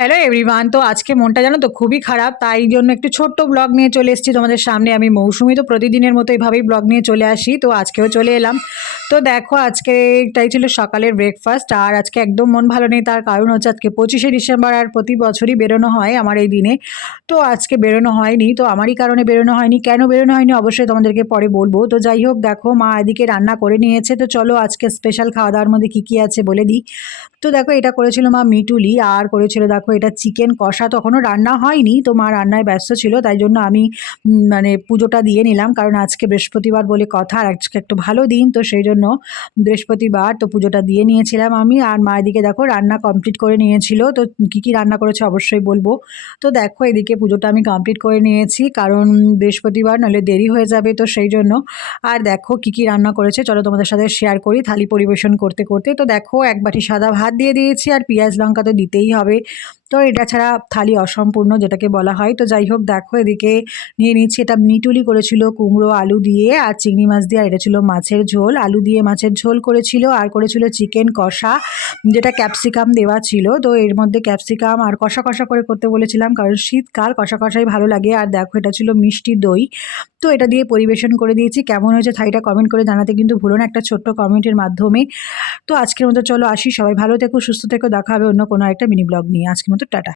Hello everyone তো আজকে মনটা জানো তো খুবই খারাপ, তাই জন্য একটু ছোট্ট ব্লগ নিয়ে চলে এসেছি তোমাদের সামনে। আমি মৌসুমি তো প্রতিদিনের মতো এইভাবেই ব্লগ নিয়ে চলে আসি, তো আজকেও চলে এলাম। তো দেখো আজকে এটাই ছিল সকালের ব্রেকফাস্ট আর আজকে একদম মন ভালো নেই, তার কারণ হচ্ছে আজকে পঁচিশে ডিসেম্বর, আর প্রতি বছরই বেরোনো হয় আমার এই দিনে। তো আজকে বেরোনো হয়নি, তো আমারই কারণে বেরোনো হয়নি। কেন বেরোনো হয়নি অবশ্যই তোমাদেরকে পরে বলব। তো যাই হোক, দেখো, মা এদিকে রান্না করে নিয়েছে। তো চলো, আজকে স্পেশাল খাওয়া দাওয়ার মধ্যে কী কী আছে বলে দিই। তো দেখো, এটা করেছিল মা মিটুলি, আর করেছিল দেখো এটা চিকেন কষা তখনও রান্না হয়নি। তো মা রান্নায় ব্যস্ত ছিল, তাই জন্য আমি মানে পুজোটা দিয়ে নিলাম। কারণ আজকে বৃহস্পতিবার বলে কথা, আর আজকে একটু ভালো দিন, তো সেই জন্য বৃহস্পতিবার তো পুজোটা দিয়ে নিয়েছিলাম আমি। আর মা এদিকে দেখো, রান্না কমপ্লিট করে নিয়েছিল। তো কী কী রান্না করেছে অবশ্যই বলব। তো দেখো, এদিকে পুজোটা আমি কমপ্লিট করে নিয়েছি। কারণ বৃহস্পতিবার নাহলে দেরি হয়ে যাবে, তো সেই জন্য। আর দেখো, কী কী রান্না করেছে, চলো তোমাদের সাথে শেয়ার করি থালি পরিবেশন করতে করতে। তো দেখো, এক বাটি সাদা ভাত দিয়ে দিয়েছি, আর পেঁয়াজ লঙ্কা তো দিতেই হবে। তো এটা ছাড়া থালি অসম্পূর্ণ যেটাকে বলা হয়। তো যাই হোক, দেখো এদিকে নিয়ে নিচ্ছি। এটা মিটুলি করেছিল কুমড়ো, আলু দিয়ে আর চিংড়ি মাছ দিয়ে, আর এটা ছিল মাছের ঝোল। আলু দিয়ে মাছের ঝোল করেছিল আর করেছিল চিকেন কষা, যেটা ক্যাপসিকাম দেওয়া ছিল। তো এর মধ্যে ক্যাপসিকাম আর কষা কষা করে করতে বলেছিলাম, কারণ শীতকাল কষা কষাই ভালো লাগে। আর দেখো এটা ছিল মিষ্টি দই। তো এটা দিয়ে পরিবেশন করে দিয়েছি। কেমন হয়েছে থাইটা কমেন্ট করে জানাতে কিন্তু ভুলো না একটা ছোট্ট কমেন্টের মাধ্যমে। তো আজকের মতো চলো আসি। সবাই ভালো থেকো, সুস্থ থেকো। দেখা হবে অন্য কোনো একটা মিনি ব্লগ নিয়ে। আজকের মতো পর্যন্ত টাটা